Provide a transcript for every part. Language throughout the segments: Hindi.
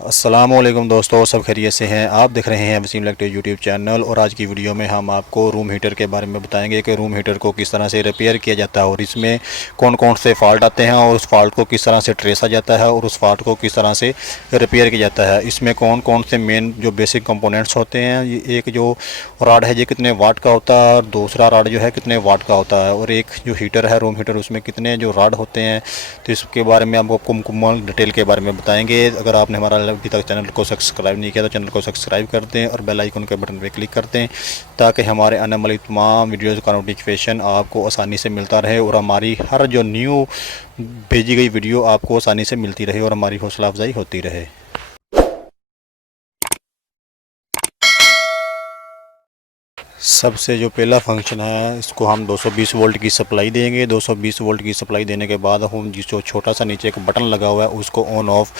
अस्सलामुअलैकुम दोस्तों, सब खैरियत से हैं। आप देख रहे हैं वसीम इलेक्ट्रिक यूट्यूब चैनल और आज की वीडियो में हम आपको रूम हीटर के बारे में बताएंगे कि रूम हीटर को किस तरह से रिपेयर किया जाता है और इसमें कौन कौन से फ़ॉल्ट आते हैं और उस फॉल्ट को किस तरह से ट्रेस आ जाता है और उस फॉल्ट को किस तरह से रिपेयर किया जाता है। इसमें कौन कौन से मेन जो बेसिक कंपोनेंट्स होते हैं, ये एक जो राड है ये कितने वाट का होता है और दूसरा राड जो है कितने वाट का होता है, और एक जो हीटर है रूम हीटर उसमें कितने जो राड होते हैं। तो इसके बारे में आपको मुकम्मल डिटेल के बारे में बताएंगे। अगर आपने हमारा अभी तक चैनल को सब्सक्राइब नहीं किया तो चैनल को सब्सक्राइब कर दें और बेल आइकन के बटन पर क्लिक कर दें ताकि हमारे आने वाली तमाम वीडियोज़ का नोटिफिकेशन आपको आसानी से मिलता रहे और हमारी हर जो न्यू भेजी गई वीडियो आपको आसानी से मिलती रहे और हमारी हौसला अफजाई होती रहे। सबसे जो पहला फंक्शन है इसको हम 220 वोल्ट की सप्लाई देंगे। 220 वोल्ट की सप्लाई देने के बाद हम जो छोटा सा नीचे एक बटन लगा हुआ है उसको ऑन ऑफ,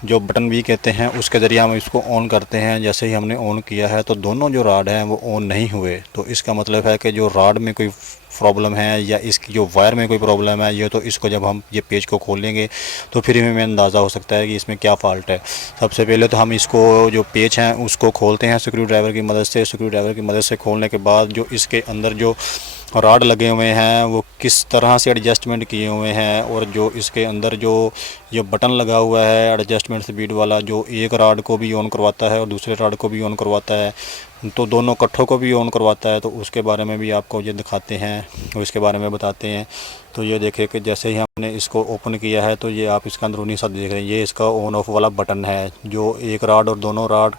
जो बटन भी कहते हैं, उसके ज़रिए हम इसको ऑन करते हैं। जैसे ही हमने ऑन किया है तो दोनों जो राड हैं वो ऑन नहीं हुए, तो इसका मतलब है कि जो राड में कोई प्रॉब्लम है या इसकी जो वायर में कोई प्रॉब्लम है। ये तो इसको जब हम ये पेज को खोलेंगे तो फिर हमें अंदाज़ा हो सकता है कि इसमें क्या फ़ॉल्ट है। सबसे पहले तो हम इसको जो पेज हैं उसको खोलते हैं स्क्रू ड्राइवर की मदद से। स्क्रू ड्राइवर की मदद से खोलने के बाद जो इसके अंदर जो राड लगे हुए हैं वो किस तरह से एडजस्टमेंट किए हुए हैं और जो इसके अंदर जो ये बटन लगा हुआ है एडजस्टमेंट स्पीड वाला, जो एक राड को भी ऑन करवाता है और दूसरे राड को भी ऑन करवाता है, तो दोनों कट्ठों को भी ऑन करवाता है। तो उसके बारे में भी आपको ये दिखाते हैं और इसके बारे में बताते हैं। तो ये देखिए कि जैसे ही हमने इसको ओपन किया है तो ये आप इसका अंदरूनी सा देख रहे हैं, ये इसका ऑन ऑफ वाला बटन है जो एक राड और दोनों राड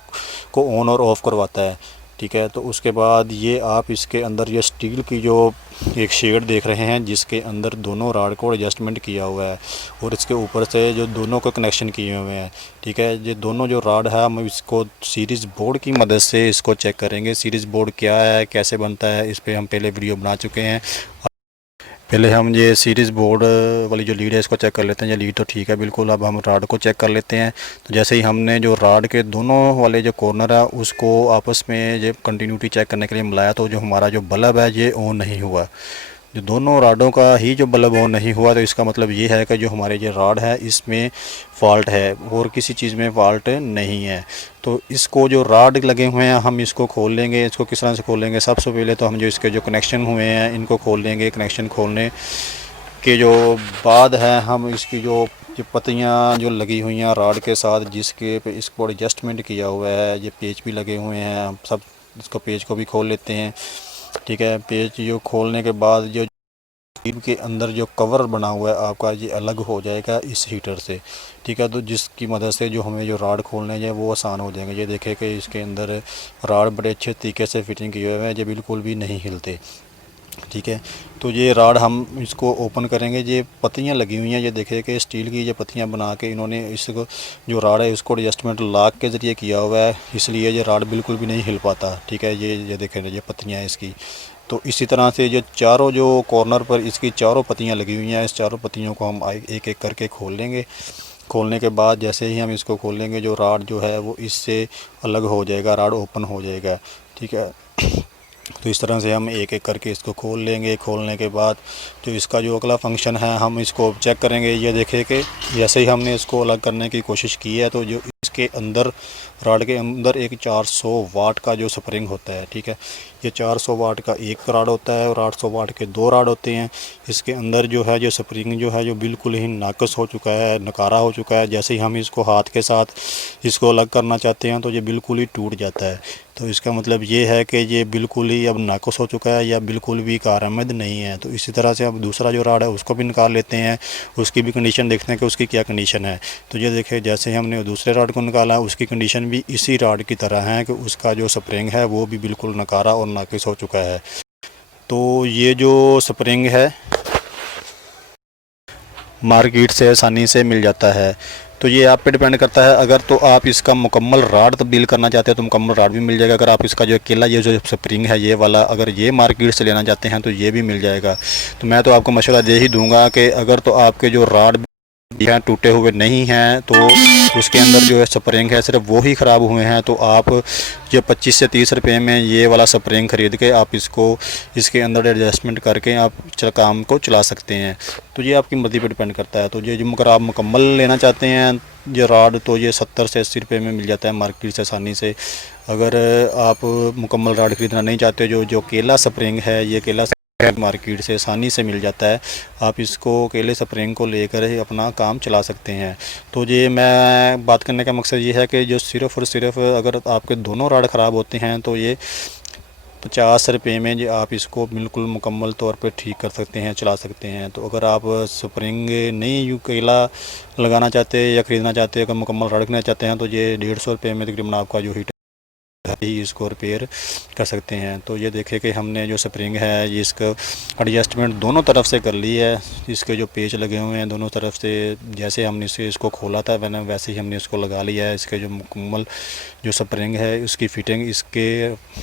को ऑन और ऑफ़ करवाता है। ठीक है, तो उसके बाद ये आप इसके अंदर ये स्टील की जो एक शेड देख रहे हैं जिसके अंदर दोनों राड को एडजस्टमेंट किया हुआ है और इसके ऊपर से जो दोनों को कनेक्शन किए हुए हैं। ठीक है, ये दोनों जो राड है हम इसको सीरीज़ बोर्ड की मदद से इसको चेक करेंगे। सीरीज़ बोर्ड क्या है, कैसे बनता है, इस पर हम पहले वीडियो बना चुके हैं। पहले हम ये सीरीज़ बोर्ड वाली जो लीड है इसको चेक कर लेते हैं। ये लीड तो ठीक है बिल्कुल। अब हम राड को चेक कर लेते हैं। तो जैसे ही हमने जो राड के दोनों वाले जो कॉर्नर है उसको आपस में ये कंटिन्यूटी चेक करने के लिए मिलाया तो जो हमारा जो बल्ब है ये ऑन नहीं हुआ। जो दोनों राडों का ही जो बल्ब ऑन नहीं हुआ तो इसका मतलब ये है कि जो हमारे ये राड है इसमें फ़ॉल्ट है और किसी चीज़ में फ़ॉल्ट नहीं है। तो इसको जो राड लगे हुए हैं हम इसको खोल लेंगे। इसको किस तरह से खोल लेंगे, सबसे पहले तो हम जो इसके जो कनेक्शन हुए हैं इनको खोल लेंगे। कनेक्शन खोलने के जो बाद है हम इसकी जो पत्तियाँ जो लगी हुई हैं राड के साथ जिसके पे इसको एडजस्टमेंट किया हुआ है, ये पेच भी लगे हुए हैं, हम सब इसको पेज को भी खोल लेते हैं। ठीक है, पेज जो खोलने के बाद जो टीन के अंदर जो कवर बना हुआ है आपका ये अलग हो जाएगा इस हीटर से। ठीक है, तो जिसकी मदद से जो हमें जो राड खोलने हैं वो आसान हो जाएंगे। ये देखें कि इसके अंदर राड बड़े अच्छे तरीके से फिटिंग किए हुए हैं, ये बिल्कुल भी नहीं हिलते। ठीक है, तो ये राड हम इसको ओपन करेंगे। ये पत्तियां लगी हुई हैं, ये देखें कि स्टील की ये पत्तियां बना के इन्होंने इसको जो राड है इसको एडजस्टमेंट लॉक के ज़रिए किया हुआ है, इसलिए ये राड बिल्कुल भी नहीं हिल पाता। ठीक है, ये देखें ये पत्तियां हैं इसकी। तो इसी तरह से जो चारों जो कॉर्नर पर इसकी चारों पत्तियां लगी हुई हैं, इस चारों पत्तियों को हम एक एक करके खोल लेंगे। खोलने के बाद जैसे ही हम इसको खोलेंगे जो राड जो है वो इससे अलग हो जाएगा, राड ओपन हो जाएगा। ठीक है, तो इस तरह से हम एक एक करके इसको खोल लेंगे। खोलने के बाद जो इसका जो अगला फंक्शन है हम इसको चेक करेंगे। ये देखें कि जैसे ही हमने इसको अलग करने की कोशिश की है तो जो इसके अंदर राड के अंदर एक 400 वाट का जो स्प्रिंग होता है। ठीक है, ये 400 वाट का एक राड होता है और 800 वाट के दो राड होते हैं। इसके अंदर जो है जो स्प्रिंग जो है जो बिल्कुल ही नाकस हो चुका है, नकारा हो चुका है। जैसे ही हम इसको हाथ के साथ इसको अलग करना चाहते हैं तो ये बिल्कुल ही टूट जाता है। तो इसका मतलब ये है कि ये बिल्कुल ही अब नाकस हो चुका है या बिल्कुल भी कारआमद नहीं है। तो इसी तरह से अब दूसरा जो राड है उसको भी निकाल लेते हैं, उसकी भी कंडीशन देखते हैं कि उसकी क्या कंडीशन है। तो ये देखें जैसे हमने दूसरे राड को निकाला उसकी कंडीशन भी इसी राड की तरह है कि उसका जो स्प्रिंग है वो भी बिल्कुल नकारा और नाकिस हो चुका है। तो ये जो स्प्रिंग है मार्केट से आसानी से मिल जाता है। तो ये आप पे डिपेंड करता है। अगर तो आप इसका मुकम्मल राड तब्दील करना चाहते हैं तो मुकम्मल राड भी मिल जाएगा। अगर आप इसका जो अकेला ये जो स्प्रिंग है ये वाला अगर ये मार्केट से लेना चाहते हैं तो ये भी मिल जाएगा। तो मैं तो आपको मशवरा दे ही दूंगा कि अगर तो आपके जो राड हैं टूटे हुए नहीं हैं तो उसके अंदर जो है स्प्रिंग है सिर्फ वो ही ख़राब हुए हैं तो आप ये 25 से 30 रुपए में ये वाला स्प्रिंग ख़रीद के आप इसको इसके अंदर एडजस्टमेंट करके आप काम को चला सकते हैं। तो ये आपकी मर्ज़ी पर डिपेंड करता है। तो ये जो अगर आप मुकम्मल लेना चाहते हैं ये रॉड तो ये 70 से 80 रुपये में मिल जाता है मार्केट से आसानी से। अगर आप मुकम्मल रॉड ख़रीदना नहीं चाहते, जो केला स्प्रिंग है, ये केला मार्केट से आसानी से मिल जाता है। आप इसको केले स्प्रिंग को लेकर ही अपना काम चला सकते हैं। तो ये मैं बात करने का मकसद ये है कि जो सिर्फ़ और सिर्फ अगर आपके दोनों रॉड ख़राब होते हैं तो ये 50 रुपये में जो आप इसको बिल्कुल मुकम्मल तौर पे ठीक कर सकते हैं, चला सकते हैं। तो अगर आप स्प्रिंग नहीं यूँ केला लगाना चाहते या ख़रीदना चाहते, अगर मुकम्मल रॉड खरीदना चाहते हैं तो ये 150 रुपये में तकरीबन आपका जो हीटर ही इसको रिपेयर कर सकते हैं। तो ये देखें कि हमने जो स्प्रिंग है ये इसका एडजस्टमेंट दोनों तरफ से कर ली है। इसके जो पेच लगे हुए हैं दोनों तरफ से, जैसे हमने इसको खोला था मैंने वैसे ही हमने इसको लगा लिया है। इसके जो मुकम्मल जो स्प्रिंग है उसकी फ़िटिंग इसके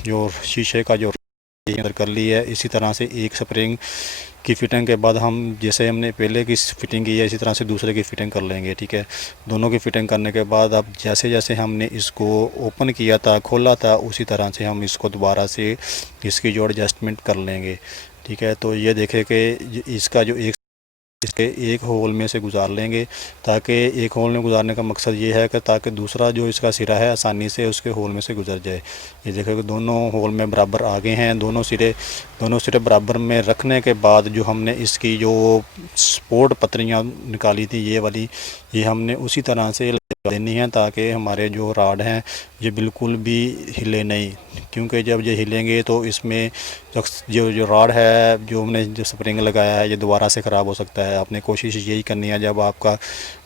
जो शीशे का जो अंदर कर ली है। इसी तरह से एक स्प्रिंग की फ़िटिंग के बाद हम जैसे हमने पहले की फ़िटिंग की है इसी तरह से दूसरे की फ़िटिंग कर लेंगे, ठीक है। दोनों की फ़िटिंग करने के बाद अब जैसे जैसे हमने इसको ओपन किया था, खोला था, उसी तरह से हम इसको दोबारा से इसकी जो एडजस्टमेंट कर लेंगे, ठीक है। तो ये देखें कि इसका जो इसके एक होल में से गुजार लेंगे, ताकि एक होल में गुजारने का मकसद ये है कि ताकि दूसरा जो इसका सिरा है आसानी से उसके होल में से गुजर जाए। ये देखो कि दोनों होल में बराबर आ गए हैं। दोनों सिरे बराबर में रखने के बाद जो हमने इसकी जो सपोर्ट पतरियाँ निकाली थी ये वाली, ये हमने उसी तरह से देनी है ताकि हमारे जो रॉड हैं ये बिल्कुल भी हिले नहीं, क्योंकि जब ये हिलेंगे तो इसमें जो रॉड है, जो हमने जो स्प्रिंग लगाया है, ये दोबारा से ख़राब हो सकता है। आपने कोशिश यही करनी है जब आपका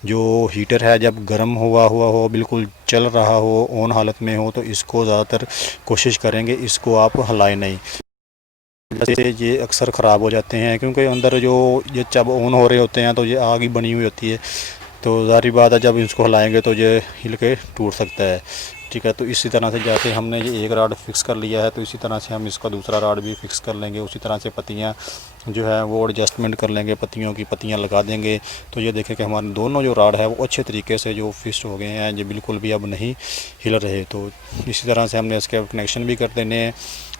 जो हीटर है जब गर्म हुआ हो, बिल्कुल चल रहा हो, ऑन हालत में हो, तो इसको ज़्यादातर कोशिश करेंगे इसको आप हिलाएं नहीं। जैसे ये अक्सर ख़राब हो जाते हैं क्योंकि अंदर जो ये जब ऑन हो रहे होते हैं तो ये आग ही बनी हुई होती है, तो ज़ाहिर बात है जब इसको हिलाएंगे तो ये हिल के टूट सकता है, ठीक है। तो इसी तरह से जैसे हमने ये एक रॉड फिक्स कर लिया है तो इसी तरह से हम इसका दूसरा रॉड भी फिक्स कर लेंगे। उसी तरह से पत्तियाँ जो है वो एडजस्टमेंट कर लेंगे, पत्तियों की पत्तियाँ लगा देंगे। तो ये देखें कि हमारे दोनों जो रॉड है वो अच्छे तरीके से जो फिक्स हो गए हैं, ये बिल्कुल भी अब नहीं हिल रहे। तो इसी तरह से हमने इसके कनेक्शन भी कर देने हैं।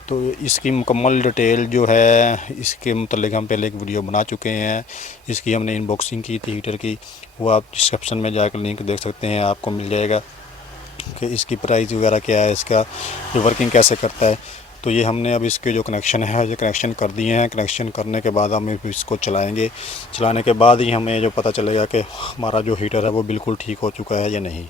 तो इसकी मुकम्मल डिटेल जो है इसके मतलब हम पहले एक वीडियो बना चुके हैं। इसकी हमने अनबॉक्सिंग की थी हीटर की, वो आप डिस्क्रिप्शन में जाकर लिंक देख सकते हैं, आपको मिल जाएगा कि इसकी प्राइस वगैरह क्या है, इसका ये वर्किंग कैसे करता है। तो ये हमने अब इसके जो कनेक्शन है ये कनेक्शन कर दिए हैं। कनेक्शन करने के बाद हम इसको चलाएँगे, चलाने के बाद ही हमें जो पता चलेगा कि हमारा जो हीटर है वो बिल्कुल ठीक हो चुका है या नहीं।